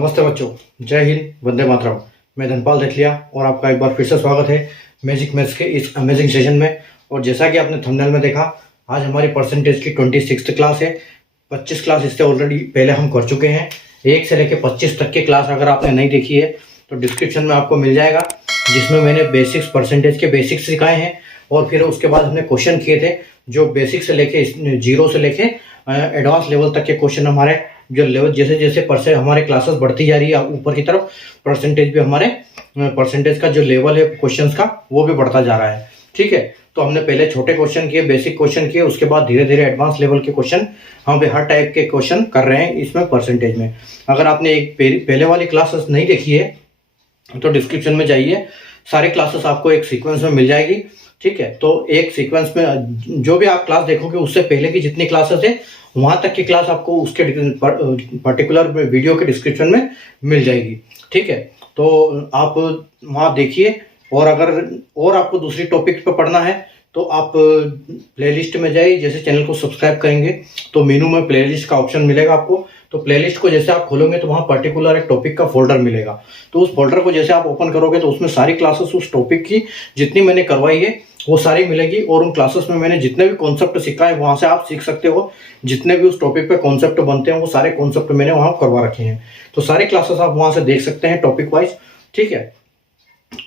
नमस्ते बच्चों, जय हिंद, वंदे मातरम। मैं धनपाल देठलिया और आपका एक बार फिर से स्वागत है मैजिक मैथ्स के इस अमेजिंग सेशन में। और जैसा कि आपने थंबनेल में देखा, आज हमारी परसेंटेज की 26th क्लास है। 25 क्लास इससे ऑलरेडी पहले हम कर चुके हैं। 1 से लेकर 25 तक की क्लास अगर आपने नहीं देखी है तो डिस्क्रिप्शन में आपको मिल जाएगा, जिसमें मैंने बेसिक्स, परसेंटेज के बेसिक्स सिखाए हैं। और फिर उसके बाद हमने क्वेश्चन किए थे जो बेसिक से लेके 0 से लेके एडवांस लेवल तक के क्वेश्चन हमारे जो लेवल जैसे जैसे हमारे क्लासेस बढ़ती जा रही है ऊपर की तरफ, परसेंटेज भी हमारे परसेंटेज का जो लेवल है क्वेश्चंस का वो भी बढ़ता जा रहा है। ठीक है, तो हमने पहले छोटे क्वेश्चन किए, बेसिक क्वेश्चन किए, उसके बाद धीरे धीरे एडवांस लेवल के क्वेश्चन हम भी हर टाइप के क्वेश्चन कर रहे हैं इसमें परसेंटेज में। अगर आपने एक पहले वाली क्लासेस नहीं देखी है तो डिस्क्रिप्शन में जाइए, सारी क्लासेस आपको एक सीक्वेंस में मिल जाएगी। ठीक है, तो एक सीक्वेंस में जो भी आप क्लास देखोगे उससे पहले की जितनी क्लासेस है वहां तक की क्लास आपको उसके पर्टिकुलर वीडियो के डिस्क्रिप्शन में मिल जाएगी। ठीक है, तो आप वहां देखिए। और अगर और आपको दूसरी टॉपिक पे पढ़ना है तो आप प्लेलिस्ट में जाइए। जैसे चैनल को सब्सक्राइब करेंगे तो मेनू में प्लेलिस्ट का ऑप्शन मिलेगा आपको। तो प्लेलिस्ट को जैसे आप खोलोगे तो वहाँ पर्टिकुलर एक टॉपिक का फोल्डर मिलेगा। तो उस फोल्डर को जैसे आप ओपन करोगे तो उसमें सारी क्लासेस उस टॉपिक की जितनी मैंने करवाई है वो सारी मिलेगी। और उन क्लासेस में मैंने जितने भी कॉन्सेप्ट सिखाए वहाँ से आप सीख सकते हो। जितने भी उस टॉपिक पे कॉन्सेप्ट बनते हैं वो सारे कॉन्सेप्ट मैंने वहाँ करवा रखे हैं। तो सारे क्लासेस आप वहाँ से देख सकते हैं टॉपिक वाइज। ठीक है,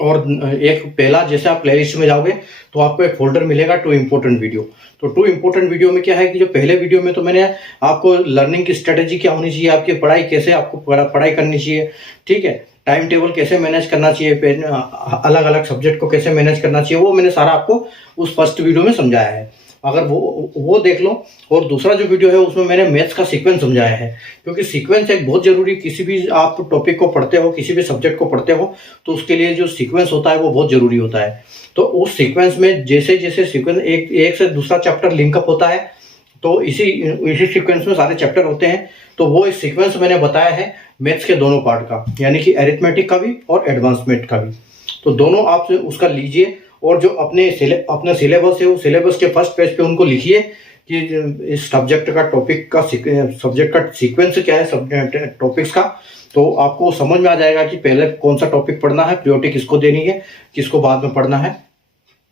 और एक पहला जैसे आप प्लेलिस्ट में जाओगे तो आपको एक फोल्डर मिलेगा टू इम्पोर्टेंट वीडियो। तो टू इम्पोर्टेंट वीडियो में क्या है कि जो पहले वीडियो में तो मैंने आपको लर्निंग की स्ट्रेटेजी क्या होनी चाहिए, आपकी पढ़ाई कैसे आपको पढ़ाई करनी चाहिए, ठीक है, टाइम टेबल कैसे मैनेज करना चाहिए, अलग अलग सब्जेक्ट को कैसे मैनेज करना चाहिए, वो मैंने सारा आपको उस फर्स्ट वीडियो में समझाया है। अगर वो देख लो। और दूसरा जो वीडियो है उसमें मैंने मैथ्स का सीक्वेंस समझाया है, क्योंकि सीक्वेंस एक बहुत जरूरी, किसी भी आप टॉपिक को पढ़ते हो, किसी भी सब्जेक्ट को पढ़ते हो तो उसके लिए जो सीक्वेंस होता है वो बहुत जरूरी होता है। तो उस सीक्वेंस में जैसे जैसे सीक्वेंस एक से दूसरा चैप्टर लिंकअप होता है तो इसी सीक्वेंस में सारे चैप्टर होते हैं। तो वो एक सीक्वेंस मैंने बताया है मैथ्स के दोनों पार्ट का, यानी कि अरिथमेटिक का भी और एडवांसमेंट का भी। तो दोनों आप उसका लीजिए और जो अपने सिलेबस है वो सिलेबस के फर्स्ट पेज पे उनको लिखिए कि इस सब्जेक्ट का सीक्वेंस क्या है सब्जेक्ट टॉपिक्स का। तो आपको समझ में आ जाएगा कि पहले कौन सा टॉपिक पढ़ना है, प्रायोरिटी किसको देनी है, किसको बाद में पढ़ना है।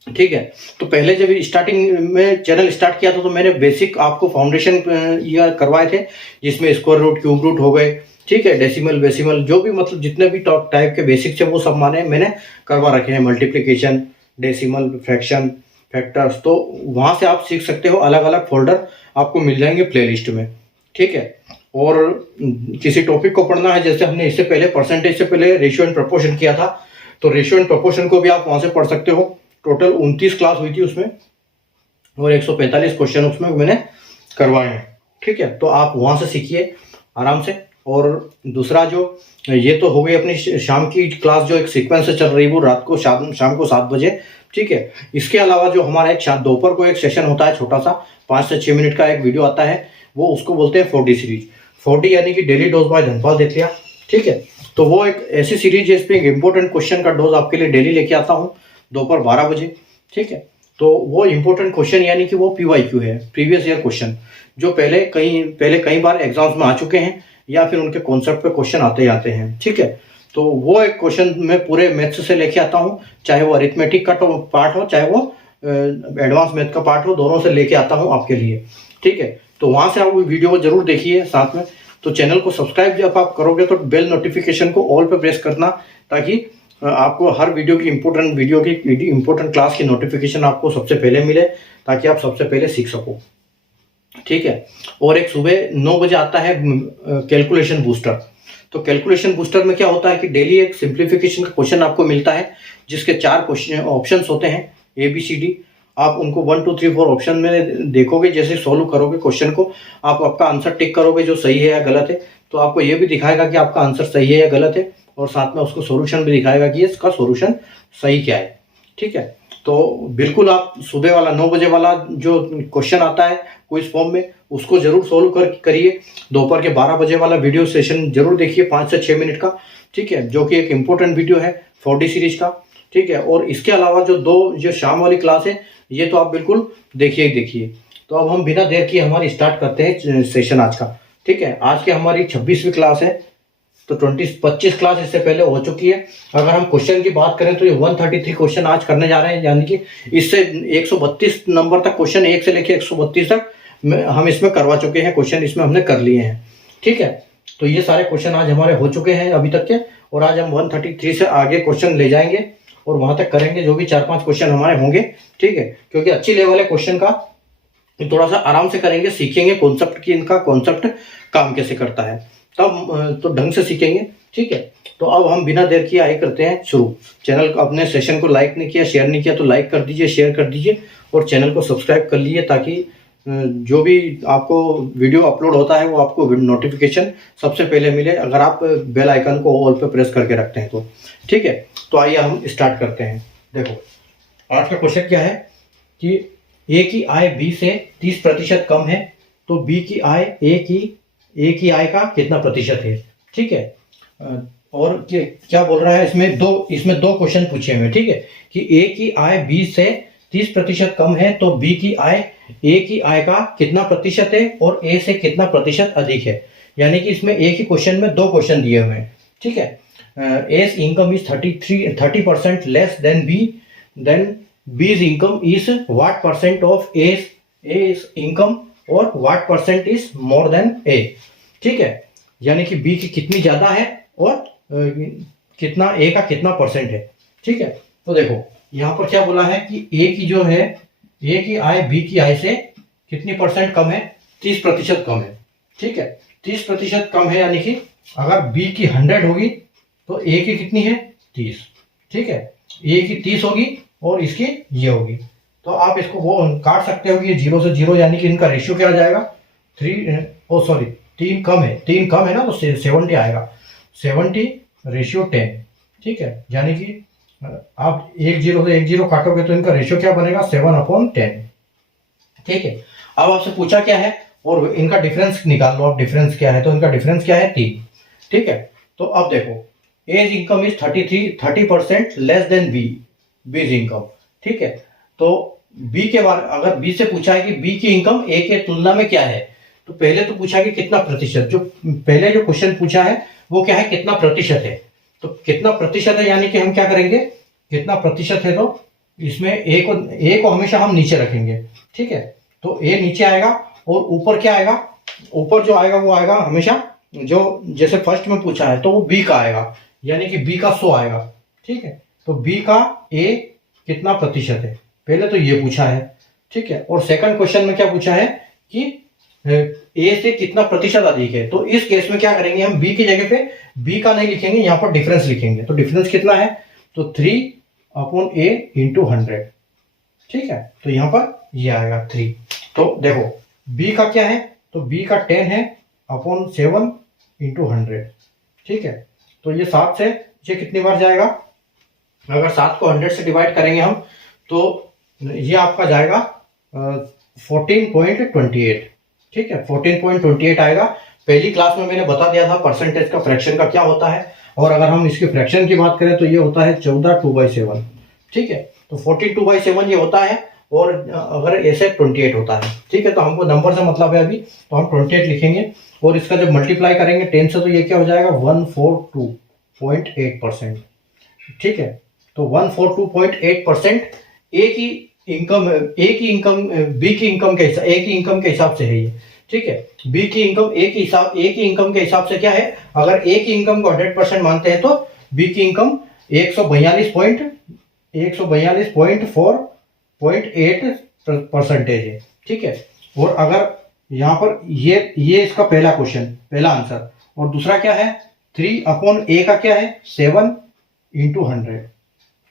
ठीक है, तो पहले जब स्टार्टिंग में चैनल स्टार्ट किया था तो मैंने बेसिक आपको फाउंडेशन ये करवाए थे, जिसमें स्क्वायर रूट, क्यूब रूट हो गए, ठीक है, डेसिमल वेसिमल, जो भी मतलब जितने भी टाइप के बेसिक्स है वो सब मैंने करवा रखे हैं। मल्टीप्लिकेशन, डेसिमल, फ्रैक्शन, फैक्टर्स, तो वहां से आप सीख सकते हो। अलग अलग फोल्डर आपको मिल जाएंगे प्लेलिस्ट में। ठीक है, और किसी टॉपिक को पढ़ना है, जैसे हमने इससे पहले परसेंटेज से पहले रेशियो एंड प्रोपोर्शन किया था, तो रेशियो एंड प्रोपोर्शन को भी आप वहां से पढ़ सकते हो। टोटल 29 क्लास हुई थी उसमें और 145 क्वेश्चन उसमें मैंने करवाए हैं। ठीक है, तो आप वहां से सीखिए आराम से। और दूसरा जो ये तो हो गई अपनी शाम की क्लास, जो एक सीक्वेंस से चल रही है वो रात को शाम को 7 बजे। ठीक है, इसके अलावा जो हमारा एक दोपहर को एक सेशन होता है छोटा सा, 5 से 6 मिनट का एक वीडियो आता है, वो उसको बोलते हैं 4D सीरीज। 4D यानी कि डेली डोज बाय धनपाल देठलिया। ठीक है, तो वो एक ऐसी सीरीज है, इसमें एक इंपॉर्टेंट क्वेश्चन का डोज आपके लिए डेली लेके आता हूँ दोपहर 12 बजे। ठीक है, तो वो इंपॉर्टेंट क्वेश्चन यानी कि वो PYQ है, प्रीवियस ईयर क्वेश्चन, जो पहले कई बार एग्जाम्स में आ चुके हैं या फिर उनके कॉन्सेप्ट पे क्वेश्चन आते हैं। ठीक है, तो वो एक क्वेश्चन मैं पूरे मैथ्स से लेके आता हूँ, चाहे वो अरिथमेटिक का पार्ट हो, चाहे वो एडवांस मैथ का पार्ट हो, दोनों से लेके आता हूँ आपके लिए। ठीक है, तो वहां से आप वीडियो को जरूर देखिए साथ में। तो चैनल को सब्सक्राइब जब आप करोगे तो बेल नोटिफिकेशन को ऑल पे प्रेस करना, ताकि आपको हर वीडियो की इंपॉर्टेंट क्लास की नोटिफिकेशन आपको सबसे पहले मिले, ताकि आप सबसे पहले सीख सको। ठीक है, और एक सुबह 9 बजे आता है कैलकुलेशन बूस्टर। तो कैलकुलेशन बूस्टर में क्या होता है कि डेली एक सिंप्लीफिकेशन का क्वेश्चन आपको मिलता है, जिसके 4 क्वेश्चन ऑप्शंस होते हैं ABCD। आप उनको 1 2 3 4 ऑप्शन में देखोगे, जैसे सोल्व करोगे क्वेश्चन को, आप आपका आंसर टिक करोगे जो सही है या गलत है, तो आपको ये भी दिखाएगा कि आपका आंसर सही है या गलत है, और साथ में उसको सोल्यूशन भी दिखाएगा कि इसका सोल्यूशन सही क्या है। ठीक है, तो बिल्कुल आप सुबह वाला 9 बजे वाला जो क्वेश्चन आता है क्विज फॉर्म में, उसको जरूर सोल्व करिए। दोपहर के 12 बजे वाला वीडियो सेशन जरूर देखिए 5 से 6 मिनट का। ठीक है, जो कि एक इंपॉर्टेंट वीडियो है 4D सीरीज का। ठीक है, और इसके अलावा जो शाम वाली क्लास है ये तो आप बिल्कुल देखिए। तो अब हम बिना देर किए हमारी स्टार्ट करते हैं सेशन आज का। ठीक है, आज की हमारी 26वीं क्लास है। तो 25 क्लास इससे पहले हो चुकी है। अगर हम क्वेश्चन की बात करें तो ये 133 क्वेश्चन आज करने जा रहे हैं, यानी कि इससे 132 नंबर तक क्वेश्चन 1 से लेकर 132 तक हम इसमें करवा चुके हैं, क्वेश्चन इसमें हमने कर लिए हैं। ठीक है, तो ये सारे क्वेश्चन आज हमारे हो चुके हैं अभी तक के, और आज हम 133 से आगे क्वेश्चन ले जाएंगे और वहां तक करेंगे, जो भी 4-5 क्वेश्चन हमारे होंगे। ठीक है, क्योंकि अच्छी लेवल है क्वेश्चन का, थोड़ा सा आराम से करेंगे, सीखेंगे कॉन्सेप्ट की, इनका कॉन्सेप्ट काम कैसे करता है, तब तो ढंग से सीखेंगे। ठीक है, तो अब हम बिना देर किए आगे करते हैं शुरू। चैनल अपने सेशन को लाइक नहीं किया, शेयर नहीं किया तो लाइक कर दीजिए, शेयर कर दीजिए और चैनल को सब्सक्राइब कर लीजिए, ताकि जो भी आपको वीडियो अपलोड होता है वो आपको नोटिफिकेशन सबसे पहले मिले, अगर आप बेल आइकन को ऑल पे प्रेस करके रखते हैं तो। ठीक है, तो आइए हम स्टार्ट करते हैं। देखो आज का क्वेश्चन क्या है कि ए की आय बी से 30% कम है, तो बी की आय ए की आय का कितना प्रतिशत है। ठीक है, और क्या बोल रहा है, इसमें दो क्वेश्चन पूछे हुए। ठीक है, कि ए की आय बी से 30% कम है, तो बी की आय ए की आय का कितना प्रतिशत है और ए से कितना प्रतिशत अधिक है। यानी कि इसमें एक ही क्वेश्चन में दो क्वेश्चन दिए हुए हैं। ठीक है, ए's income is 30% less than B, then B's income is what percent of A's income और what percent is more than A। ठीक है, यानी कि B की कितनी ज्यादा है और कितना A का कितना परसेंट है। ठीक है, तो देखो यहाँ पर क्या बोला है कि A की जो है, A की आय B की आय से कितनी परसेंट कम है, 30% कम है। ठीक है, 30% कम है, यानी कि अगर B की 100 होगी तो ए की कितनी है, 30। ठीक है, ए की 30 होगी और इसकी ये होगी, तो आप इसको वो काट सकते हो कि ये 0 से 0, यानी कि इनका रेशियो क्या आ जाएगा, 3 कम है ना, तो 70 आएगा, 70:10। ठीक है, यानी कि आप 1 0 से 1 0 काटोगे तो इनका रेशियो क्या बनेगा, 7/10। ठीक है, अब आपसे पूछा क्या है और इनका डिफरेंस निकाल लो। अब डिफरेंस क्या है, तो इनका डिफरेंस क्या है, 3। ठीक है, तो अब देखो A's income is 30% less than B's income. ठीक है, तो B के बारे, अगर B से पूछा है कि B की इनकम A के तुलना में क्या है, तो पहले तो पूछा कि कितना प्रतिशत, जो पहले जो क्वेश्चन पूछा है वो क्या है, कितना प्रतिशत है। तो कितना प्रतिशत है, यानी कि हम क्या करेंगे, कितना प्रतिशत है, तो इसमें A को हमेशा हम नीचे रखेंगे। ठीक है, तो A नीचे आएगा और ऊपर क्या आएगा, ऊपर जो आएगा वो आएगा हमेशा, जो जैसे फर्स्ट में पूछा है तो वो B का आएगा, यानी कि B का 100 आएगा। ठीक है, तो B का A कितना प्रतिशत है, पहले तो ये पूछा है। ठीक है, और सेकंड क्वेश्चन में क्या पूछा है कि A से कितना प्रतिशत अधिक है, तो इस केस में क्या करेंगे, हम B की जगह पे B का नहीं लिखेंगे, यहाँ पर डिफरेंस लिखेंगे। तो डिफरेंस कितना है, तो 3/A × 100। ठीक है, तो यहाँ पर ये आएगा 3। तो देखो B का क्या है, तो B का 10 है अपॉन 7 × 100। ठीक है, तो ये 7 से ये कितनी बार जाएगा, अगर 7 को 100 से डिवाइड करेंगे हम तो ये आपका जाएगा 14.28। ठीक है, 14.28 आएगा। पहली क्लास में मैंने बता दिया था परसेंटेज का, फ्रैक्शन का क्या होता है, और अगर हम इसके फ्रैक्शन की बात करें तो ये होता है 14/2/7। ठीक है, तो 42/7 ये होता है, और अगर ऐसे 28 होता है। ठीक है, तो हमको नंबर से मतलब है अभी, तो हम 28 लिखेंगे, और इसका जब मल्टीप्लाई करेंगे 10 से तो ये क्या हो जाएगा, 142.8%। ठीक है, तो 142.8% ए की इनकम बी की इनकम के हिसाब, ए की इनकम के हिसाब से है ये। ठीक है, बी की इनकम ए की इनकम के हिसाब से क्या है, अगर ए की इनकम को 100% मानते हैं तो बी की इनकम 142.8% है। ठीक है, और अगर यहाँ पर ये इसका पहला क्वेश्चन, पहला आंसर, और दूसरा क्या है, 3/A का क्या है, 7 × 100।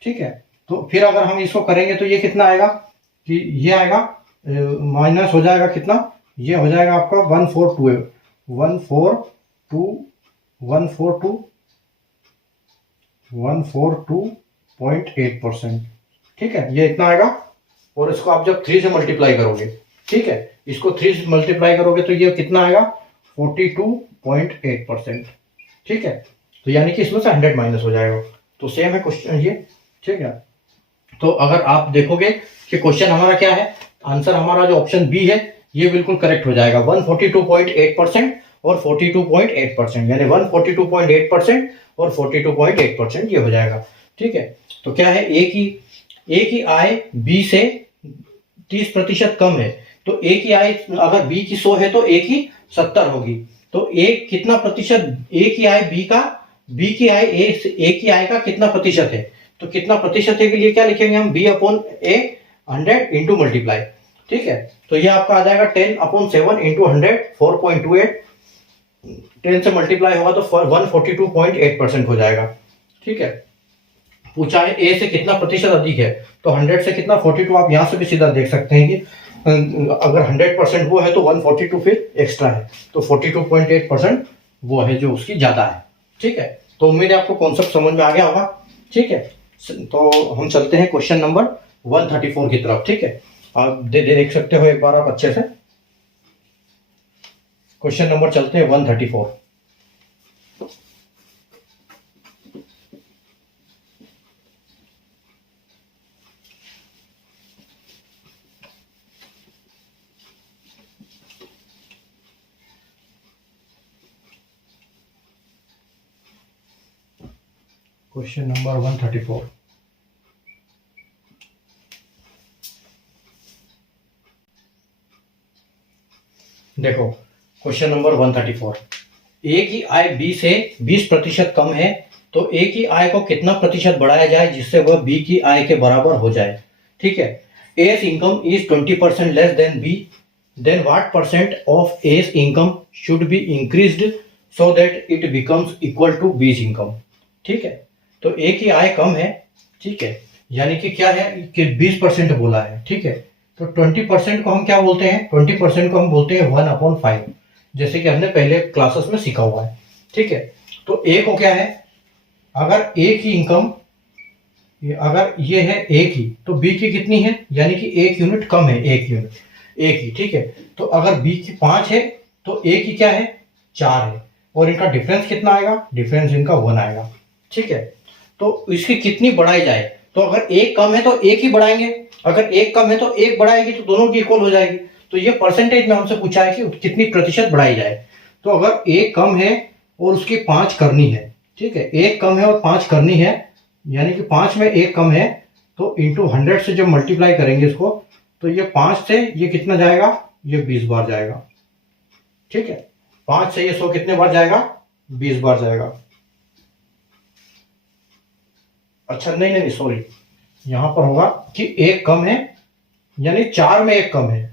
ठीक है, तो फिर अगर हम इसको करेंगे तो ये कितना आएगा, कि ये आएगा माइनस हो जाएगा कितना, ये हो जाएगा आपका 142.8%। ठीक है, ये इतना आएगा, और इसको आप जब 3 से मल्टीप्लाई करोगे, ठीक है, इसको 3 से मल्टीप्लाई करोगे तो ये कितना आएगा, 42.8%। ठीक है, तो यानी कि इसमें से 100 माइनस हो जाएगा। तो सेम है क्वेश्चन ये। ठीक है, तो अगर आप देखोगे कि क्वेश्चन हमारा क्या है, आंसर हमारा जो ऑप्शन बी है ये बिल्कुल करेक्ट हो जाएगा, 142.8% और 42.8%, यानी 142.8% और 42.8% ये हो जाएगा। ठीक है, तो क्या है, ए की आय बी से 30% कम है, तो ए की आय अगर बी की 100 है तो ए की 70 होगी। तो ए कितना प्रतिशत, ए की आय बी का, बी की आय ए की आय का कितना प्रतिशत है, तो कितना प्रतिशत है के लिए क्या लिखेंगे हम, बी अपॉन ए 100 इंटू मल्टीप्लाई। ठीक है, तो ये आपका आ जाएगा 10/7 इंटू 100 4.28, 10 से मल्टीप्लाई होगा तो 142.8% हो जाएगा। ठीक है, पूछा है ए से कितना प्रतिशत अधिक है, तो 100 से कितना 42, आप यहां से भी सीधा देख सकते हैं कि अगर 100% वो है तो 142 फिर एक्स्ट्रा है, तो 42.8% वो है जो उसकी ज्यादा है। ठीक है, तो उम्मीद है आपको कॉन्सेप्ट समझ में आ गया होगा। ठीक है, तो हम चलते हैं क्वेश्चन नंबर 134 की तरफ। ठीक है, आप देख सकते हो एक बार आप अच्छे से क्वेश्चन नंबर चलते हैं 134। क्वेश्चन नंबर 134, देखो क्वेश्चन नंबर 134, ए की आय बी से 20% कम है, तो ए की आय को कितना प्रतिशत बढ़ाया जाए जिससे वह बी की आय के बराबर हो जाए। ठीक है, A's income is 20% less than B, then what percent of A's income should be increased so that it becomes equal to B's income. ठीक है, तो ए की आय कम है, ठीक है, यानी कि क्या है कि 20% बोला है। ठीक है, तो 20% को हम क्या बोलते हैं, 20% को हम बोलते हैं 1/5, जैसे कि हमने पहले क्लासेस में सीखा हुआ है। ठीक है, तो ए को क्या है, अगर ए की इनकम, अगर ये है ए की, तो बी की कितनी है, यानी कि 1 यूनिट कम है, 1 यूनिट ए की। ठीक है, तो अगर बी की 5 है तो ए की क्या है, 4 है, और इनका डिफरेंस कितना आएगा, डिफरेंस इनका 1 आएगा। ठीक है, तो इसकी कितनी बढ़ाई जाए, तो अगर एक कम है तो एक ही बढ़ाएंगे, अगर एक कम है तो एक बढ़ाएगी, तो दोनों की इक्वल हो जाएगी। तो ये परसेंटेज में हमसे पूछा है कि कितनी प्रतिशत बढ़ाई जाए। तो अगर एक कम है और उसकी 5 करनी है, ठीक है, एक कम है और 5 करनी है, यानी कि 5 में एक कम है, तो इंटू 100 से जब मल्टीप्लाई करेंगे इसको, तो ये 5 से ये कितना जाएगा, ये 20 बार जाएगा। ठीक है, 5 से ये 100 कितने बार जाएगा, 20 बार जाएगा। अच्छा नहीं नहीं सॉरी, यहां पर होगा कि एक कम है, यानी 4 में एक कम है,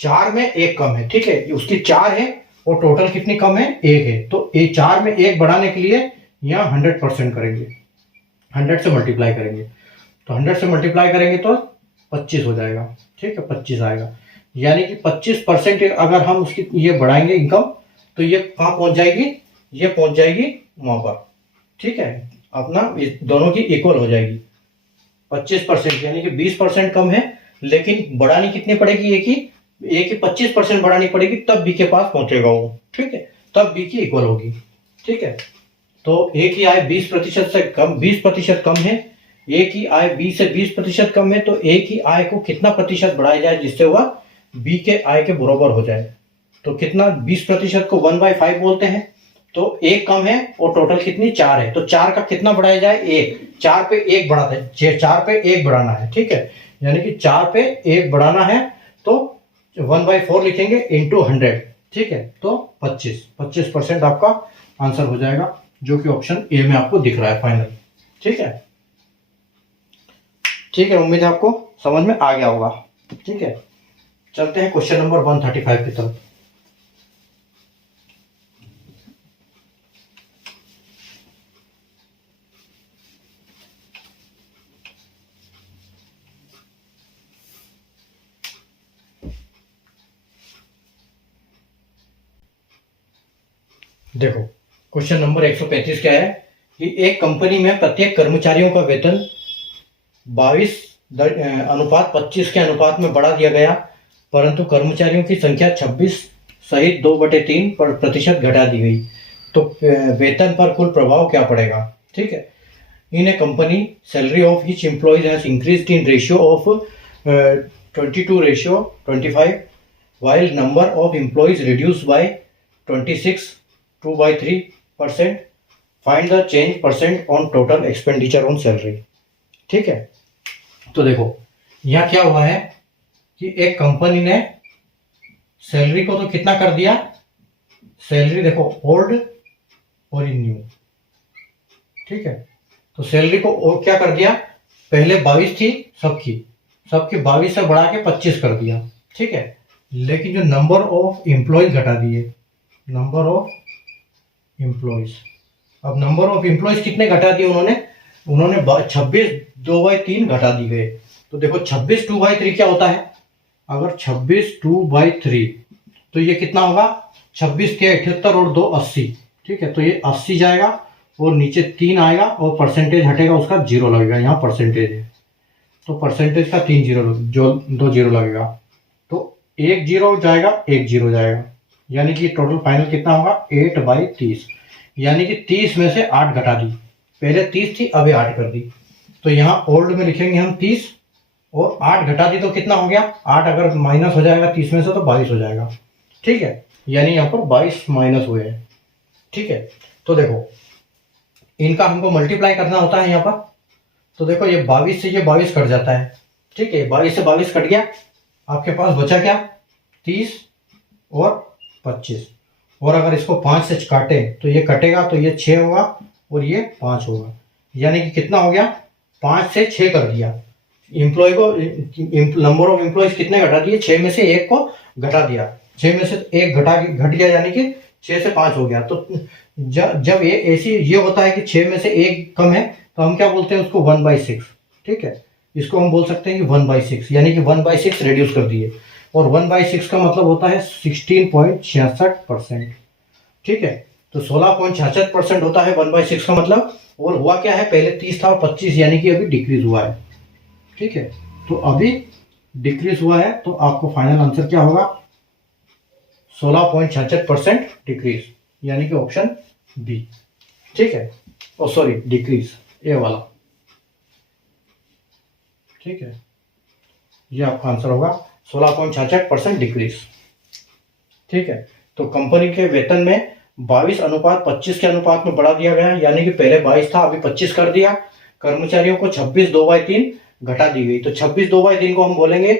4 में एक कम है। ठीक है, उसकी 4 है और टोटल कितनी कम है, 1 है, तो ये 4 में एक बढ़ाने के लिए यहाँ 100% करेंगे, 100 से मल्टीप्लाई करेंगे, तो 100 से मल्टीप्लाई करेंगे तो 25 हो जाएगा। ठीक है, 25 आएगा, यानी कि 25% अगर हम उसकी ये बढ़ाएंगे इनकम, तो ये कहाँ पहुंच जाएगी, ये पहुंच जाएगी वहां पर। ठीक है, अपना दोनों की इक्वल हो जाएगी। 25% यानी कि 20% कम है, लेकिन बढ़ानी कितनी पड़ेगी, एक ही 25% बढ़ानी पड़ेगी, तब बी के पास पहुंचेगा वो। ठीक है, तब बी की इक्वल होगी। ठीक है, तो ए की आय 20% से कम, 20% कम है, ए की आय बी से 20% कम है, तो ए की आय को कितना प्रतिशत बढ़ाया जाए जिससे वह बी के आय के बराबर हो जाए। तो कितना, 20% को 1/5 बोलते हैं, तो एक कम है और टोटल कितनी, 4 है, तो 4 का कितना बढ़ाया जाए, 1, 4 पे 1 बढ़ाते हैं, 4 पे 1 बढ़ाना है। ठीक है, यानी कि 4 पे 1 बढ़ाना है, तो 1/4 लिखेंगे इंटू 100। ठीक है, तो 25% आपका आंसर हो जाएगा, जो कि ऑप्शन ए में आपको दिख रहा है फाइनल। ठीक है, ठीक है, उम्मीद है आपको समझ में आ गया होगा। ठीक है, चलते हैं क्वेश्चन नंबर 135 की तरफ। देखो क्वेश्चन नंबर 135 क्या है कि एक कंपनी में प्रत्येक कर्मचारियों का वेतन 22:25 के अनुपात में बढ़ा दिया गया, परंतु कर्मचारियों की संख्या 26 सहित 2/3 प्रतिशत घटा दी गई, तो वेतन पर कुल प्रभाव क्या पड़ेगा। ठीक है, in a company salary of each employee has increased in ratio of 22:25 while number of employees reduced by 26 2/3%, find the change percent on total expenditure on salary. ठीक है, तो देखो यहाँ क्या हुआ है कि एक कंपनी ने सैलरी को तो कितना कर दिया, सैलरी देखो ओल्ड और न्यू। ठीक है, तो सैलरी को और क्या कर दिया, पहले 22 थी सबकी 22 से बढ़ा के 25 कर दिया। ठीक है, लेकिन जो नंबर ऑफ एम्प्लॉयज घटा दिए, नंबर ऑफ एम्प्लॉयज, अब नंबर ऑफ एम्प्लॉयज कितने घटा दिए उन्होंने 26 2/3 घटा दी गए। तो देखो 26 2/3 क्या होता है, अगर 26 2/3 तो ये कितना होगा, 26 के 78 और 2 80। ठीक है, तो ये 80 जाएगा और नीचे 3 आएगा और परसेंटेज हटेगा उसका 0 लगेगा, यहाँ परसेंटेज है तो परसेंटेज का 3 जीरो जो 2 जीरो लगेगा, तो 1 जीरो जाएगा 1 जीरो जाएगा, यानी कि टोटल फाइनल कितना होगा 8/30, यानी कि 30 में से 8 घटा दी, पहले 30 थी अभी 8 कर दी। तो यहाँ ओल्ड में लिखेंगे हम 30 और 8 घटा दी तो कितना हो गया, 8 अगर माइनस हो जाएगा 30 में से तो 22 हो जाएगा। ठीक है, यानी यहाँ पर 22 माइनस हुए हैं। ठीक है, तो देखो इनका हमको मल्टीप्लाई करना होता है यहाँ पर, तो देखो ये 22 से ये 22 कट जाता है। ठीक है, 22 से 22 कट गया, आपके पास बचा क्या 30 और 25, और अगर इसको 5 से काटे तो ये कटेगा तो ये 6 होगा और ये 5 होगा, यानी कि कितना हो गया 5 से 6 कर दिया। एम्प्लॉय को नंबर ऑफ एम्प्लॉयज कितने घटा दिए, 6 में से 1 को घटा दिया, 6 में से 1 घट गया यानी कि 6 से 5 हो गया। तो जब ये ऐसी ये होता है कि 6 में से 1 कम है तो हम क्या बोलते हैं उसको 1/6। ठीक है, इसको हम बोल सकते हैं कि 1/6, यानी कि 1/6 रिड्यूस कर दिए, और 1/6 का मतलब होता है 16.66%। ठीक है, तो 16.66% होता है 1/6 का मतलब, और हुआ क्या है पहले 30 था और 25, यानी कि अभी डिक्रीज हुआ है। ठीक है, तो अभी डिक्रीज हुआ है, तो आपको फाइनल आंसर क्या होगा 16.66% डिक्रीज, यानी कि ऑप्शन बी। ठीक है, ओ सॉरी डिक्रीज ए वाला। ठीक है, ये आपका आंसर होगा 16.66% डिक्रीज। ठीक है, तो कंपनी के वेतन में 22:25 के अनुपात में बढ़ा दिया गया, यानी कि पहले 22 था अभी 25 कर दिया। कर्मचारियों को 26 2/3 घटा दी गई, तो 26 2/3 को हम बोलेंगे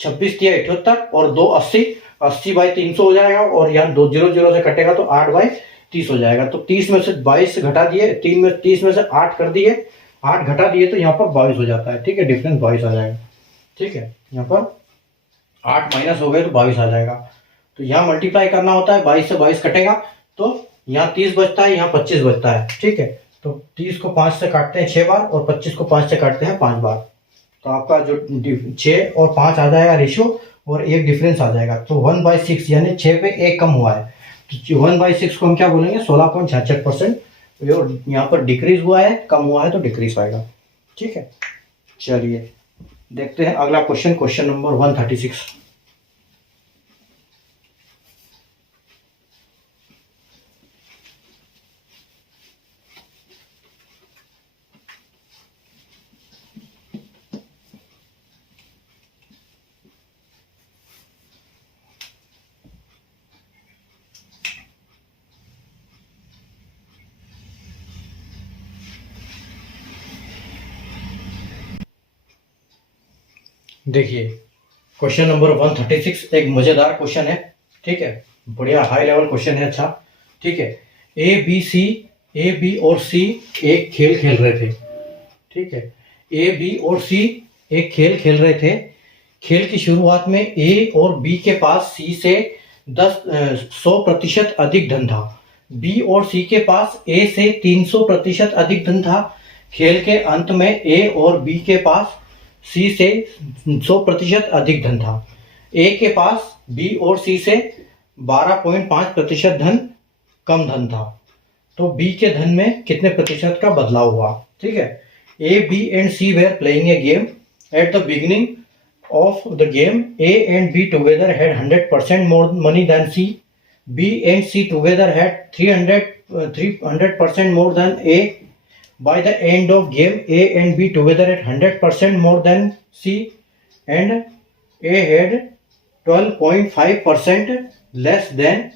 26 या 78 और 2 80, 80/300 हो जाएगा, और यहाँ 2 0 0 से कटेगा तो 8/30 हो जाएगा। तो 30 में से 22 घटा दिए, 30 में से 8 कर दिए, 8 घटा दिए तो यहाँ पर 22 हो जाता है। ठीक है, डिफरेंस 22 आ जाएगा। ठीक है, यहाँ पर 8 माइनस हो गए तो 22 आ जाएगा। तो यहाँ मल्टीप्लाई करना होता है, 22 से 22 कटेगा तो यहाँ 30 बचता है, यहाँ 25 बचता है। ठीक है, तो 30 को 5 से काटते हैं 6 बार और 25 को 5 से काटते हैं 5 बार, तो आपका जो 6 और 5 आ जाएगा रेशियो, और एक डिफरेंस आ जाएगा, तो 1/6 यानी 6 पे 1 कम हुआ है, तो 1/6 को हम क्या बोलेंगे 16.66%। और यहाँ पर डिक्रीज हुआ है, कम हुआ है तो डिक्रीज आएगा। ठीक है, चलिए देखते हैं अगला क्वेश्चन, क्वेश्चन नंबर 136। देखिए क्वेश्चन नंबर 136 एक मजेदार क्वेश्चन है। ठीक है, बढ़िया हाई लेवल क्वेश्चन है। अच्छा ठीक है, ए बी और सी एक खेल खेल रहे थे। ठीक है, ए बी और सी एक खेल खेल रहे थे। खेल की शुरुआत में ए और बी के पास सी से 100% अधिक धन था। बी और सी के पास ए से 300% अधिक धन था। खेल के अंत में ए और बी के पास सी से 100% अधिक धन था। ए के पास बी और सी से 12.5% धन कम धन था। तो बी के धन में कितने प्रतिशत का बदलाव हुआ। ठीक है, A B and C were playing a game. At the beginning of the game, A and B together had 100% more money than C. B and C together had 300% more than A. By the end of game, A and B together had 100% more than C, and A had 12.5% less than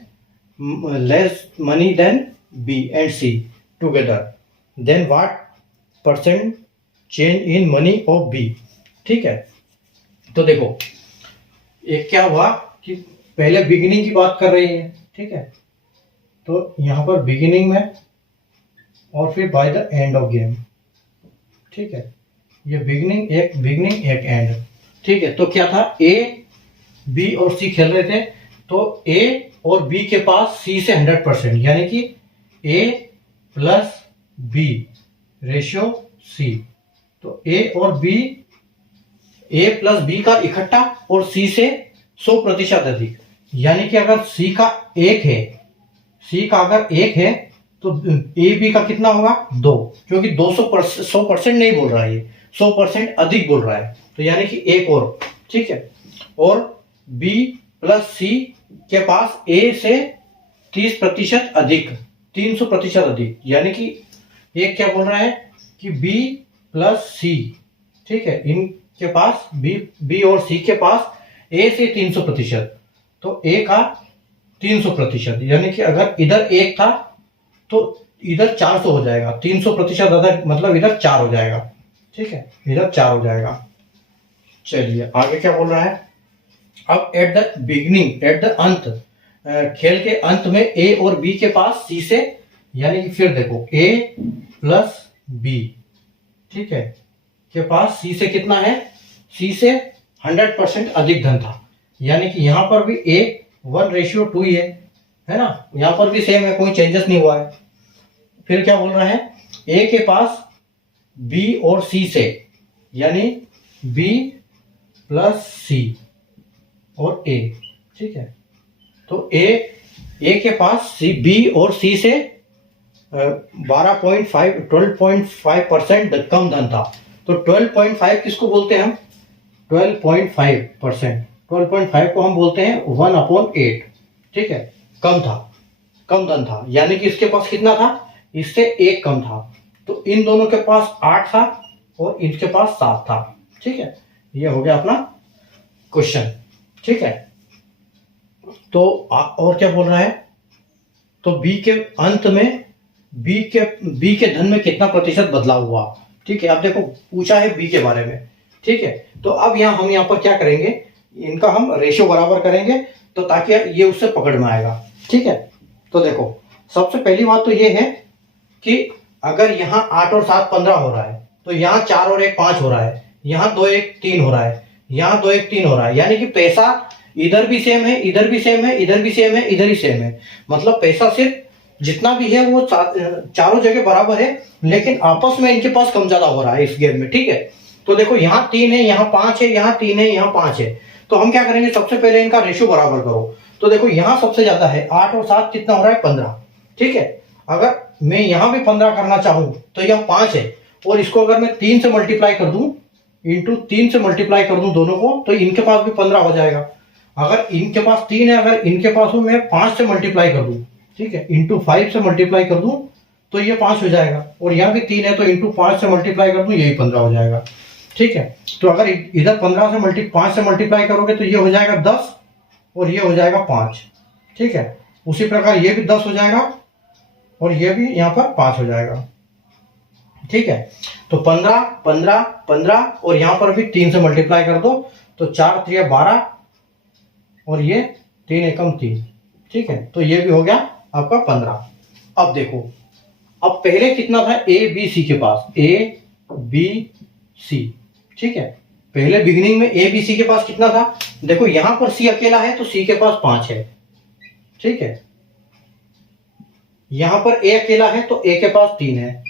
less money than B and C together, then what percent change in money of B. ठीक है, तो देखो एक क्या हुआ कि पहले beginning की बात कर रही है। ठीक है, तो यहाँ पर बिगिनिंग में और फिर by the end of game. ठीक है, ये बिगिनिंग एक एंड। ठीक है, तो क्या था, ए बी और सी खेल रहे थे, तो ए और बी के पास सी से 100%, यानी कि ए प्लस बी रेशियो सी। तो ए और बी, ए प्लस बी का इकट्ठा और सी से 100% अधिक, यानी कि अगर सी का 1 है, सी का अगर 1 है तो ए बी का कितना होगा 2, क्योंकि 100% नहीं बोल रहा है, ये 100% अधिक बोल रहा है, तो यानी कि एक और। ठीक है, और बी प्लस सी के पास ए से 30% अधिक, 300% अधिक, यानी कि एक क्या बोल रहा है कि बी प्लस सी। ठीक है, इनके पास बी और सी के पास ए से 300%, तो ए का 300%, यानी कि अगर इधर 1 था तो इधर 400 हो जाएगा, 300% अधिक मतलब इधर 4 हो जाएगा। ठीक है, इधर 4 हो जाएगा। चलिए आगे क्या बोल रहा है, अब eight the beginning, at the अंत, खेल के अंत में ए और बी के पास सी से, यानी कि फिर देखो ए प्लस बी, ठीक है, के पास सी से कितना है, सी से 100% अधिक धन था, यानी कि यहां पर भी ए 1:2 ही है ना, यहां पर भी सेम है, कोई चेंजेस नहीं हुआ है। फिर क्या बोल रहा है, ए के पास बी और सी से, यानी बी प्लस सी और ए। ठीक है, तो ए के पास सी, बी और सी से 12.5% कम धन था, तो 12.5 किसको बोलते हैं हम, 12.5%, 12.5 को हम बोलते हैं 1/8। ठीक है, कम था, कम धन था, यानी कि इसके पास कितना था, इससे 1 कम था, तो इन दोनों के पास 8 था और इनके पास 7 था। ठीक है, ये हो गया अपना क्वेश्चन। ठीक है, तो और क्या बोल रहा है, तो बी के अंत में बी के धन में कितना प्रतिशत बदलाव हुआ। ठीक है, अब देखो पूछा है बी के बारे में। ठीक है, तो अब हम यहाँ पर क्या करेंगे, इनका हम रेशियो बराबर करेंगे, तो ताकि ये उससे पकड़ में आएगा। ठीक है, तो देखो सबसे पहली बात तो ये है कि अगर यहाँ 8 और 7 15 हो रहा है, तो यहाँ 4 और 1 5 हो रहा है, यहाँ 2 1 3 हो रहा है, यहाँ 2 1 3 हो रहा है, यानी कि पैसा इधर भी सेम है, इधर भी सेम है, इधर भी सेम है, इधर ही सेम है, मतलब पैसा सिर्फ जितना भी है वो चारों जगह बराबर है, लेकिन आपस में इनके पास कम ज्यादा हो रहा है इस गेम में। ठीक है, तो देखो यहाँ 3 है, यहाँ 5 है, यहाँ 3 है, यहाँ 5 है, तो हम क्या करेंगे, सबसे पहले इनका रेशियो बराबर करो। तो देखो यहाँ सबसे ज्यादा है 8 और 7 कितना हो रहा है 15। ठीक है, अगर मैं यहाँ भी 15 करना चाहूं तो यह 5 है, और इसको अगर मैं 3 से मल्टीप्लाई कर दूं, इंटू 3 से मल्टीप्लाई कर दूं दोनों को, तो इनके पास भी 15 हो जाएगा। अगर इनके पास 3 है, अगर इनके पास मैं 5 से मल्टीप्लाई कर दूं, ठीक है, इंटू 5 से मल्टीप्लाई कर दूं तो ये 5 हो जाएगा, और यहाँ भी 3 है तो इंटू 5 से मल्टीप्लाई कर दूं, यही 15 हो जाएगा। ठीक है, तो अगर इधर 5 से मल्टीप्लाई करोगे तो ये हो जाएगा 10 और ये हो जाएगा 5। ठीक है, उसी प्रकार ये भी 10 हो जाएगा और ये भी यहाँ पर 5 हो जाएगा। ठीक है, तो 15 15 15 और यहाँ पर भी 3 से मल्टीप्लाई कर दो, तो 4 3 12 और ये 3 एकम 3। ठीक है, तो ये भी हो गया आपका 15। अब देखो, अब पहले कितना था ए बी सी के पास, ए बी सी। ठीक है, पहले बिगिनिंग में ए बी सी के पास कितना था, देखो यहां पर सी अकेला है तो सी के पास 5 है। ठीक है, यहां पर ए अकेला है तो ए के पास 3 है।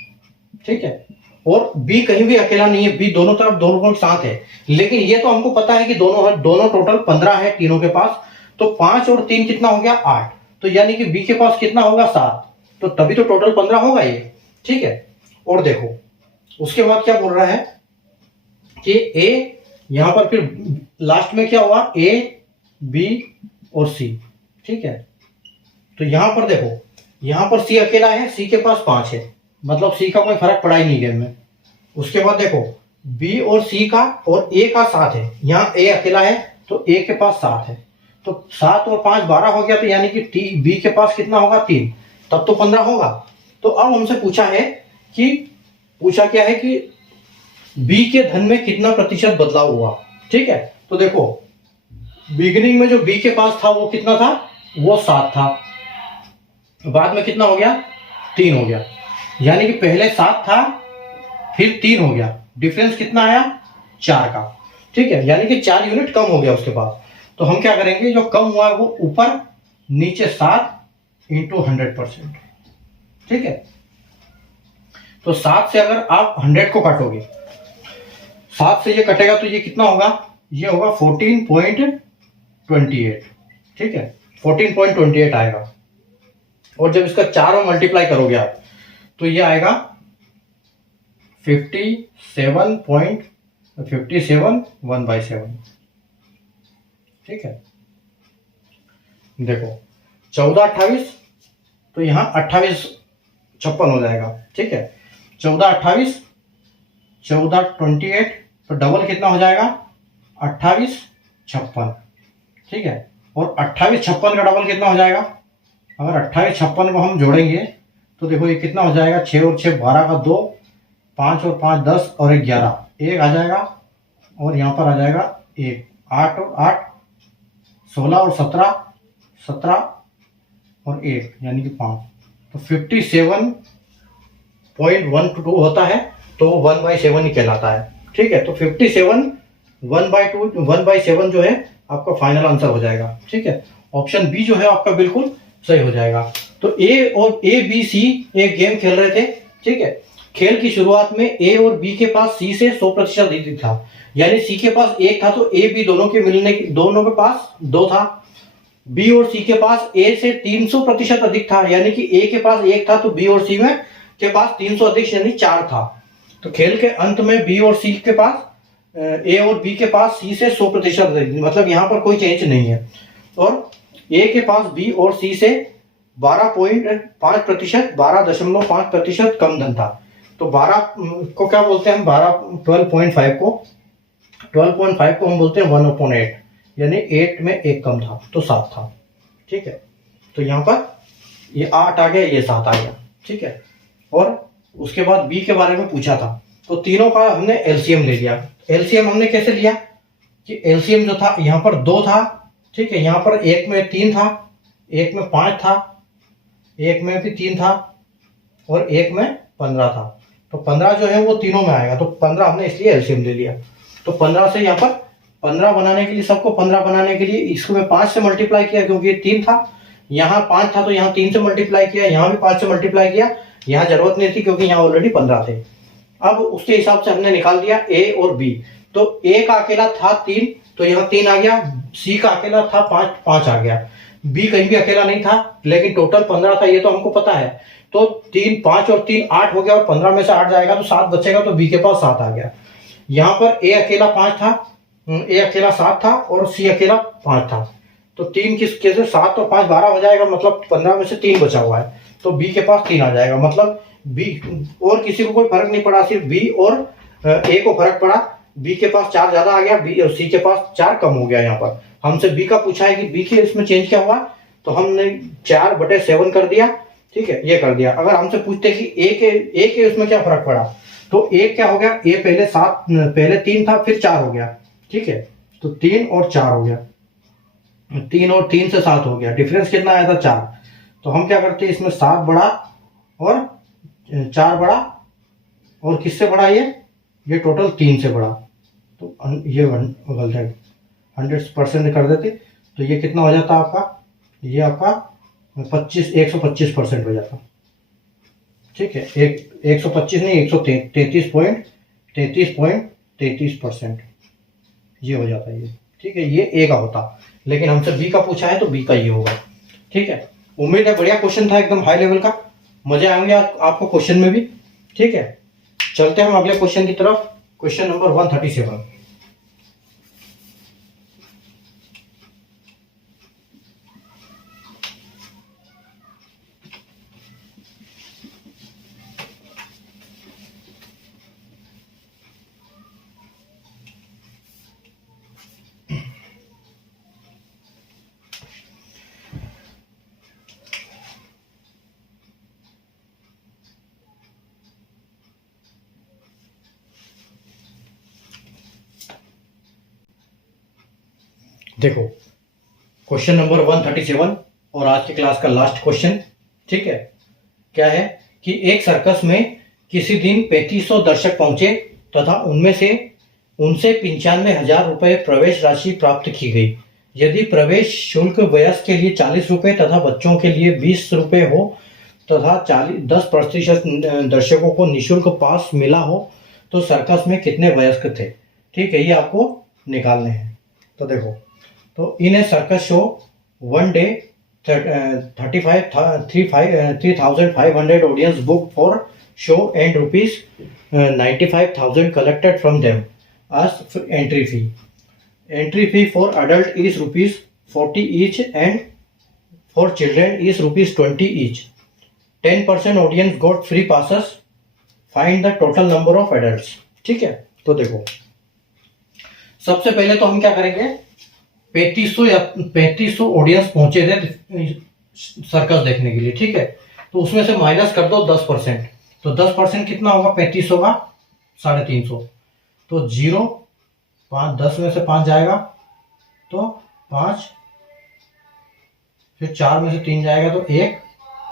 ठीक है, और बी कहीं भी अकेला नहीं है, बी दोनों तरफ दोनों के साथ है, लेकिन ये तो हमको पता है कि दोनों टोटल 15 है तीनों के पास, तो 5 और 3 कितना हो गया 8, तो यानी कि बी के पास कितना होगा 7, तो तभी तो टोटल 15 होगा ये। ठीक है, और देखो उसके बाद क्या बोल रहा है कि ए, यहां पर फिर लास्ट में क्या हुआ, ए बी और सी। ठीक है, तो यहां पर देखो, यहां पर सी अकेला है, सी के पास 5 है, मतलब सी का कोई फर्क पड़ा ही नहीं गेम में। उसके बाद देखो बी और सी का और ए का 7 है, यहाँ ए अकेला है तो ए के पास 7 है, तो 7 और 5 12 हो गया, तो यानी कि बी के पास कितना होगा 3, तब तो 15 होगा। तो अब हमसे पूछा क्या है कि बी के धन में कितना प्रतिशत बदलाव हुआ। ठीक है, तो देखो बिगिनिंग में जो बी के पास था वो कितना था, वो 7 था, बाद में कितना हो गया 3 हो गया, यानी कि पहले 7 था फिर 3 हो गया, डिफरेंस कितना आया 4 का। ठीक है, यानी कि 4 यूनिट कम हो गया उसके पास। तो हम क्या करेंगे, जो कम हुआ है वो ऊपर नीचे 7 इंटू 100%। ठीक है, तो 7 से अगर आप 100 को काटोगे, 7 से ये कटेगा तो ये कितना होगा, ये होगा 14.28। ठीक है, 14.28 आएगा। और जब इसका 4 में मल्टीप्लाई करोगे आप तो ये आएगा 57.57 1/7। ठीक है, देखो 14 28, तो यहाँ 28 56 हो जाएगा। ठीक है, 14 28 14 28, तो डबल कितना हो जाएगा 28 56। ठीक है, और 28 56 का डबल कितना हो जाएगा, अगर 28 56 को हम जोड़ेंगे तो देखो ये कितना हो जाएगा, 6 और 6 12 का 2, 5 और 5 10 और 11, 1 आ जाएगा, और यहाँ पर आ जाएगा 1, 8 और 8 16 और 17 17 और 1 यानी कि 5, तो 57.12 होता है, तो 1/7 ही कहलाता है। ठीक है, तो 57 1/7 जो है आपका फाइनल आंसर हो जाएगा। ठीक है, ऑप्शन बी जो है आपका बिल्कुल सही हो जाएगा। तो ए बी सी एक गेम खेल रहे थे। ठीक है, खेल की शुरुआत में ए और बी के पास सी से 100% अधिक था, यानी सी के पास 1 था तो ए बी दोनों के पास 2 था। बी और सी के पास ए से 300% अधिक था, यानी कि ए के पास 1 था तो बी और सी में के पास 300 अधिक यानी 4 था। तो खेल के अंत में बी और सी के पास ए और बी के पास सी से 100%, मतलब यहाँ पर कोई चेंज नहीं है, और ए के पास बी और सी से 12.5%, 12.5% कम धन था। तो 12 को क्या बोलते हैं हम, 12.5 को हम बोलते हैं 1/8, यानी 8 में 1 कम था तो 7 था। ठीक है, तो यहाँ पर ये 8 आ गया, ये 7 आ गया। ठीक है, और उसके बाद बी के बारे में पूछा था, तो तीनों का हमने एलसीएम ले लिया। एलसीएम हमने कैसे लिया कि एलसीएम जो था यहाँ पर 2 था। ठीक है, यहाँ पर एक में 3 था, एक में 5 था, एक में भी 3 था, और एक में 15 था। तो 15 जो है वो तीनों में आएगा, तो 15 हमने इसलिए एलसीएम ले लिया। तो 15 से यहाँ पर 15 बनाने के लिए, सबको 15 बनाने के लिए इसको मैं 5 से मल्टीप्लाई किया, क्योंकि ये 3 था, यहाँ 5 था तो यहाँ 3 से मल्टीप्लाई किया, यहाँ भी 5 से मल्टीप्लाई किया, यहाँ जरूरत नहीं थी क्योंकि यहाँ ऑलरेडी 15 थे। अब उसके हिसाब से हमने निकाल दिया ए और बी। तो ए का अकेला था 3, तो यहाँ 3 आ गया, सी का अकेला था 5, 5 आ गया, बी कहीं भी अकेला नहीं था, लेकिन टोटल 15 था, ये तो हमको पता है। तो 3 5 और 3 8 हो गया, और 15 में से 8 जाएगा तो 7 बचेगा, तो बी के पास 7 आ गया। यहाँ पर ए अकेला 5 था, ए अकेला 7 था, और सी अकेला 5 था, तो 3 किसके से 7 और 5 12 हो जाएगा, मतलब 15 में से 3 बचा हुआ है, तो बी के पास 3 आ जाएगा। मतलब बी और किसी को कोई फर्क नहीं पड़ा, सिर्फ बी और ए को फर्क पड़ा, बी के पास 4 ज्यादा आ गया, बी और सी के पास 4 कम हो गया। यहाँ पर हमसे बी का पूछा है कि बी के इसमें चेंज क्या हुआ, तो हमने 4/7 कर दिया। ठीक है, ये कर दिया। अगर हमसे पूछते कि ए के उसमें क्या फर्क पड़ा, तो ए क्या हो गया, ए पहले 3 था फिर 4 हो गया। ठीक है, तो 3 और 4 हो गया, 3 और 3 से 7 हो गया, डिफरेंस कितना आया था 4। तो हम क्या करते हैं, इसमें 7 बड़ा और 4 बड़ा, और किससे बड़ा ये टोटल 3 से बड़ा, तो ये गलत है, 100% कर देते तो ये कितना हो जाता आपका, ये आपका 125% हो जाता। ठीक है, 125 नहीं, 133.33% ये हो जाता है ये। ठीक है, ये ए का होता, लेकिन हमसे बी का पूछा है तो बी का ये होगा। ठीक है, उम्मीद है बढ़िया क्वेश्चन था, एकदम हाई लेवल का, मजे आएंगे आपको क्वेश्चन में भी। ठीक है, चलते हैं हम अगले क्वेश्चन की तरफ। Question number 137। देखो क्वेश्चन नंबर 137 और आज की क्लास का लास्ट क्वेश्चन। ठीक है, क्या है कि एक सर्कस में किसी दिन 3500 दर्शक पहुंचे तथा उनमें से उनसे 95,000 रुपये प्रवेश राशि प्राप्त की गई। यदि प्रवेश शुल्क वयस्क के लिए 40 रुपये तथा बच्चों के लिए 20 रुपये हो तथा 10% दर्शकों को निःशुल्क पास मिला हो तो सर्कस में कितने वयस्क थे। ठीक है, ये आपको निकालने हैं। तो देखो, तो in a circus show one day 3,500 audience booked for show and rupees 95,000 collected from them as entry fee. Entry fee for adult is rupees 40 each and for children is rupees 20 each. 10% audience got free passes. Find the total number of adults. ठीक है, तो देखो सबसे पहले तो हम क्या करेंगे, 3500 ऑडियंस पहुंचे थे सर्कस देखने के लिए। ठीक है, तो उसमें से माइनस कर दो 10%। तो 10% कितना होगा 3500 का 350। तो 0 5 10 में से 5 जाएगा तो 5, फिर 4 में से 3 जाएगा तो 1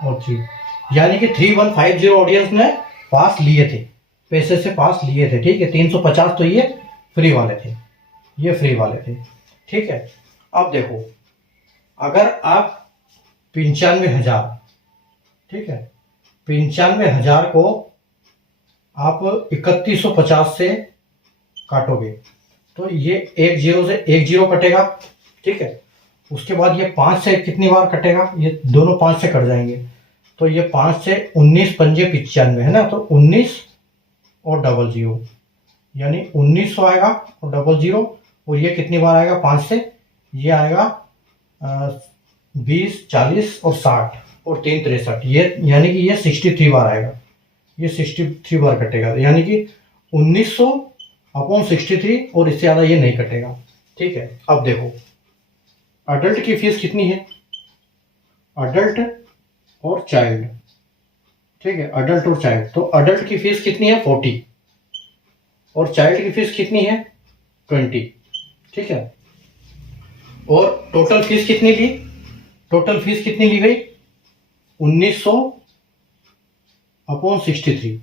और 3, यानी कि 3150 ऑडियंस ने पास लिए थे, पैसे से पास लिए थे। ठीक है, 350 तो ये फ्री वाले थे, ये फ्री वाले थे। ठीक है, अब देखो अगर आप 95,000, ठीक है, 95,000 को आप 3150 से काटोगे तो ये एक जीरो से एक जीरो कटेगा। ठीक है, उसके बाद ये 5 से कितनी बार कटेगा, ये दोनों 5 से कट जाएंगे। तो ये 5 से 19 पंजे 95 है ना, तो 19 और डबल जीरो, यानी 1900 आएगा और डबल जीरो। और ये कितनी बार आएगा 5 से, ये आएगा 20 40 और 60 और 3 63, ये यानी कि ये 63 बार आएगा, ये 63 बार कटेगा, यानी कि 1900 अपॉन 63 और इससे ज़्यादा ये नहीं कटेगा। ठीक है, अब देखो अडल्ट की फीस कितनी है, अडल्ट और चाइल्ड। ठीक है, अडल्ट और चाइल्ड, तो अडल्ट की फीस कितनी है 40 और चाइल्ड की फीस कितनी है 20। ठीक है, और टोटल फीस कितनी ली, टोटल फीस कितनी ली गई 1900 अपॉन 63।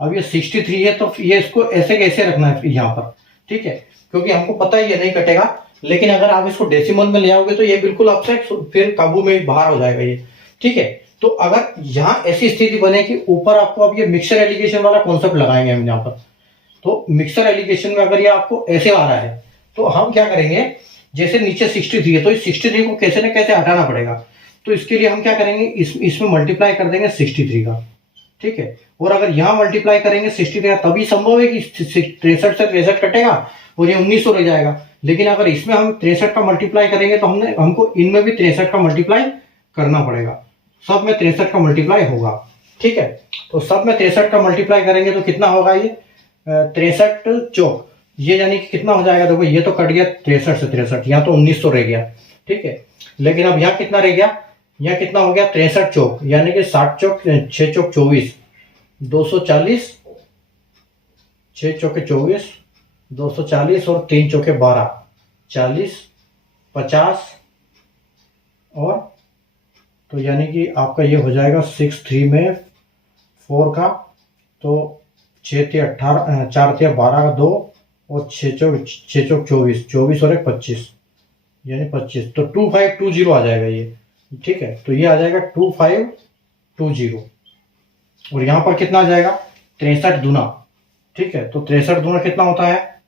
अब ये 63 है तो ये इसको ऐसे कैसे रखना है यहाँ पर। ठीक है, क्योंकि हमको पता है ये नहीं कटेगा, लेकिन अगर आप इसको डेसिमल में ले आओगे तो ये बिल्कुल आपसे फिर काबू में बाहर हो जाएगा ये। ठीक है, तो अगर यहाँ ऐसी स्थिति बने कि ऊपर आपको अब ये मिक्सर एलिगेशन वाला कॉन्सेप्ट लगाएंगे हम यहाँ पर, तो मिक्सर एलिगेशन में अगर ये आपको ऐसे आ रहा है तो हम क्या करेंगे, जैसे नीचे 63 है तो इस 63 को कैसे न कैसे हटाना पड़ेगा। तो इसके लिए हम क्या करेंगे, इसमें मल्टीप्लाई कर देंगे 63 का। ठीक है, और अगर यहाँ मल्टीप्लाई करेंगे 63 तभी संभव है कि 63 से 63 कटेगा और ये 1900 रह जाएगा। लेकिन अगर इसमें हम 63 का मल्टीप्लाई करेंगे तो हमको इनमें भी 63 का मल्टीप्लाई करना पड़ेगा, सब में 63 का मल्टीप्लाई होगा। ठीक है, तो सब में 63 का मल्टीप्लाई करेंगे तो कितना होगा, ये 63 चौक, ये यानी कि कितना हो जाएगा, देखो ये तो कट गया 63 से 63, यहाँ तो 1900 रह गया। ठीक है, लेकिन अब यहाँ कितना रह गया, यहाँ कितना हो गया 63 चौक, यानी कि 60 चौक 6 चौक 24, 240, 6 चौके 24, 240 और 3 चौके 12, 40, 50 और तो यानी कि आपका ये हो जाएगा 63 में 4 का, तो 6 थे 18, 4 थे 12 का 2 और 6 चौक 24, 24 और 1 25, यानी 25, तो 2520 आ जाएगा ये। ठीक है, तो ये आ जाएगा 2520 और यहाँ पर कितना आ जाएगा 63 दूना। ठीक है, तो 63 दूना कितना होता है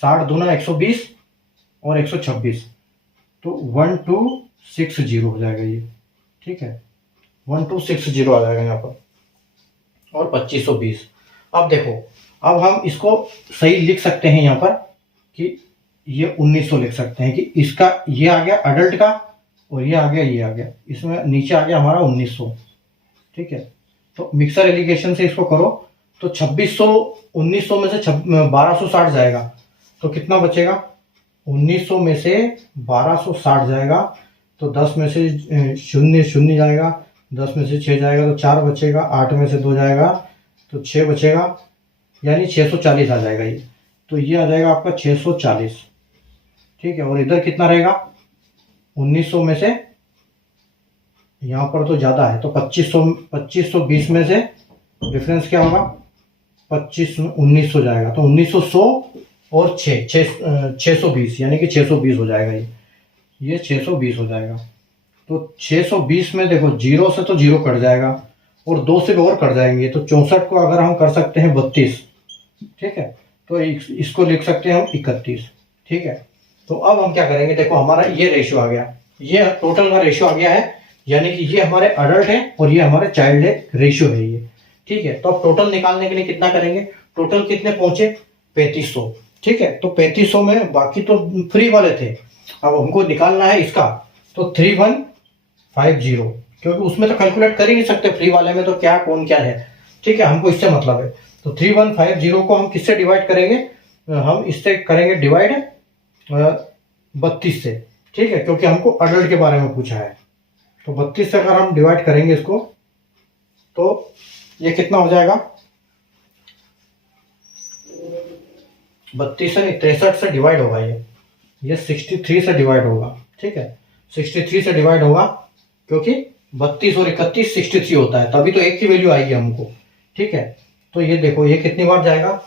60 दूना 120 और 126, तो 1260 हो जाएगा ये। ठीक है, 1260 आ जाएगा यहाँ पर और 2520। अब देखो, अब हम इसको सही लिख सकते हैं यहाँ पर कि ये 1900 लिख सकते हैं कि इसका ये आ गया अडल्ट का और ये आ गया, ये आ गया, इसमें नीचे आ गया हमारा 1900। ठीक है, तो मिक्सर एलिगेशन से इसको करो तो 2600, 1900 में से 1260 जाएगा तो कितना बचेगा, 1900 में से 1260 जाएगा तो 10 में से 0 0 जाएगा, 10 में से 6 जाएगा तो 4 बचेगा, 8 में से 2 जाएगा तो 6 बचेगा, यानी 640 आ जाएगा ये। तो ये आ जाएगा आपका 640। ठीक है। और इधर कितना रहेगा 1900 में से, यहाँ पर तो ज़्यादा है तो 2520 में से डिफरेंस क्या होगा 25 1900 जाएगा, तो 1900 और 620 यानी कि 620 हो जाएगा। ये 620 हो जाएगा। तो 620 में देखो जीरो से तो जीरो कट जाएगा और 2 से और कट जाएंगे, तो 64 को अगर हम कर सकते हैं 32, ठीक है, तो इसको लिख सकते हैं हम 31, ठीक है। तो अब हम क्या करेंगे, देखो हमारा ये रेशियो आ गया, ये टोटल का रेशियो आ गया है, यानी कि ये हमारे अडल्ट है और ये हमारे चाइल्ड है रेशियो है ये, ठीक है। तो अब टोटल निकालने के लिए कितना करेंगे, टोटल कितने पहुंचे 3500, ठीक है। तो 3500 में बाकी तो फ्री वाले थे, अब हमको निकालना है इसका, तो 3150, क्योंकि उसमें तो कैलकुलेट कर ही नहीं सकते फ्री वाले में तो क्या कौन क्या है, ठीक है, हमको इससे मतलब है। तो 3150 को हम किससे डिवाइड करेंगे, हम इससे करेंगे डिवाइड 32 से, ठीक है, क्योंकि हमको अडल्ट के बारे में पूछा है। तो 32 से अगर हम डिवाइड करेंगे इसको तो ये कितना हो जाएगा 32 से नहीं 63 से डिवाइड होगा, ये 63 से डिवाइड होगा, ठीक है, 63 से डिवाइड होगा, क्योंकि 32 और 31 63 होता है, तभी तो एक की वैल्यू आएगी हमको, ठीक है। तो ये देखो ये कितनी बार जाएगा,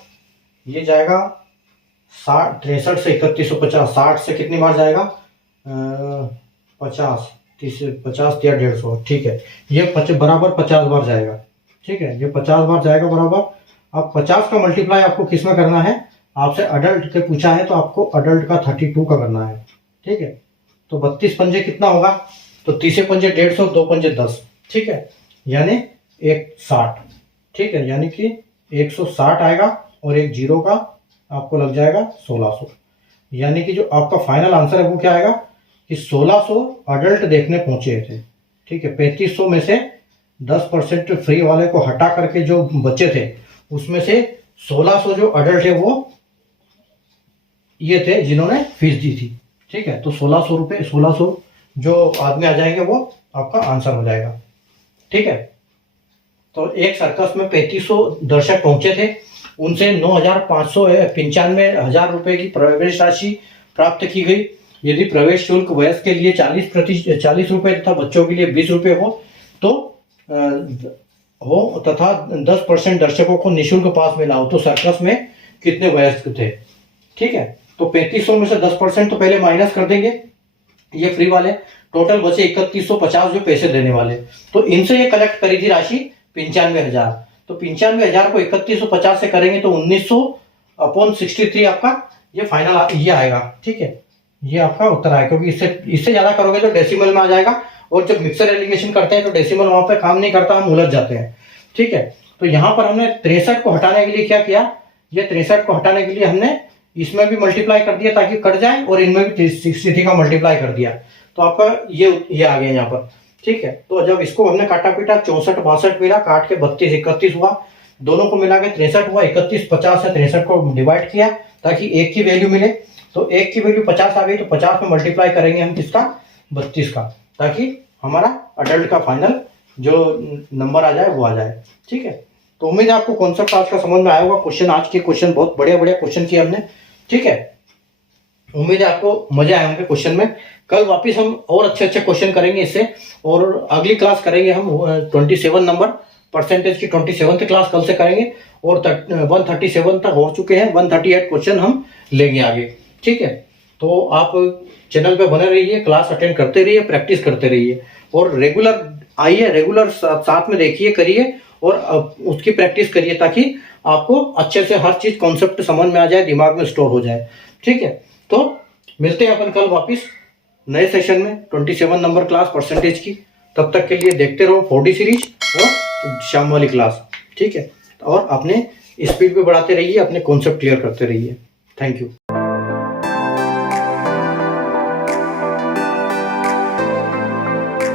ये जाएगा 63 से 3150, 60 से कितनी बार जाएगा 50, 50 या 150, ठीक है, ये बराबर 50 बार जाएगा, ठीक है, ये 50 बार जाएगा बराबर। अब 50 का मल्टीप्लाई आपको किस में करना है, आपसे अडल्ट के पूछा है तो आपको अडल्ट का 32 का करना है, ठीक है। तो 32 पंजे कितना होगा, तो 30 पंजे 150, 2 पंजे 10, ठीक है, यानी 160, ठीक है, यानी कि 160 आएगा और एक जीरो का आपको लग जाएगा 1600, यानी कि जो आपका फाइनल आंसर है वो क्या आएगा कि 1600 अडल्ट देखने पहुंचे थे, ठीक है। 3500 में से 10% फ्री वाले को हटा करके जो बच्चे थे उसमें से 1600 जो अडल्ट है वो ये थे जिन्होंने फीस दी थी, ठीक है। तो 1600 रुपये 1600 जो आदमी आ जाएंगे वो आपका आंसर हो जाएगा, ठीक है। तो एक सर्कस में 3500 दर्शक पहुंचे थे, उनसे 9,595 रुपए की प्रवेश राशि प्राप्त की गई। यदि प्रवेश शुल्क वयस्क के लिए 40 रुपए तथा बच्चों के लिए 20 रुपए हो तथा 10% दर्शकों को निःशुल्क पास मिला हो, तो सर्कस में कितने वयस्क थे, ठीक है। तो 3500 में से 10% तो पहले माइनस कर देंगे, ये फ्री वाले, टोटल बचे 3150 जो पैसे देने वाले। तो इनसे ये कलेक्ट करी थी राशि 95,000, तो 95,000 को 3150 से करेंगे तो 1900/63 आपका ये फाइनल ये आएगा, ठीक है, ये आपका उत्तर आएगा, क्योंकि इससे ज्यादा करोगे तो डेसिमल में आ जाएगा, और जब मिक्सर एलिगेशन करते हैं तो डेसिमल वहां पे काम नहीं करता, हम उलझ जाते हैं, ठीक है। तो यहाँ पर हमने 63 को हटाने के लिए क्या किया, ये 63 को हटाने के लिए हमने इसमें भी मल्टीप्लाई कर दिया ताकि कट जाए, और इनमें भी 63 का मल्टीप्लाई कर दिया, तो आपका ये आ गया यहाँ पर, ठीक है। तो जब इसको हमने काटा पीटा 64 62 मिला, काट के 32 31 हुआ, दोनों को मिला के 63 हुआ, 31 50 से 63 को डिवाइड किया ताकि एक की वैल्यू मिले, तो एक की वैल्यू 50 आ गई, तो 50 में मल्टीप्लाई करेंगे हम किसका 32 का, ताकि हमारा अडल्ट का फाइनल जो नंबर आ जाए वो आ जाए, ठीक है। तो उम्मीद है आपको कॉन्सेप्ट आज का समझ में आया होगा। क्वेश्चन आज के क्वेश्चन बहुत बढ़िया क्वेश्चन किए हमने, ठीक है, उम्मीद है आपको मजे आए होंगे क्वेश्चन में। कल वापस हम और अच्छे क्वेश्चन करेंगे इससे, और अगली क्लास करेंगे हम 27 नंबर परसेंटेज की 27th क्लास कल से करेंगे, और 137 तक हो चुके हैं, 138 क्वेश्चन हम लेंगे आगे, ठीक है। तो आप चैनल पे बने रहिए, क्लास अटेंड करते रहिए, प्रैक्टिस करते रहिए, और रेगुलर आइए, रेगुलर साथ में देखिए करिए, और उसकी प्रैक्टिस करिए ताकि आपको अच्छे से हर चीज कॉन्सेप्ट समझ में आ जाए, दिमाग में स्टोर हो जाए, ठीक है। तो मिलते हैं अपन कल वापस नए सेशन में 27 नंबर क्लास परसेंटेज की। तब तक के लिए देखते रहो 4D सीरीज और शाम वाली क्लास, ठीक है, और अपने स्पीड भी बढ़ाते रहिए, अपने कॉन्सेप्ट क्लियर करते रहिए। Thank you.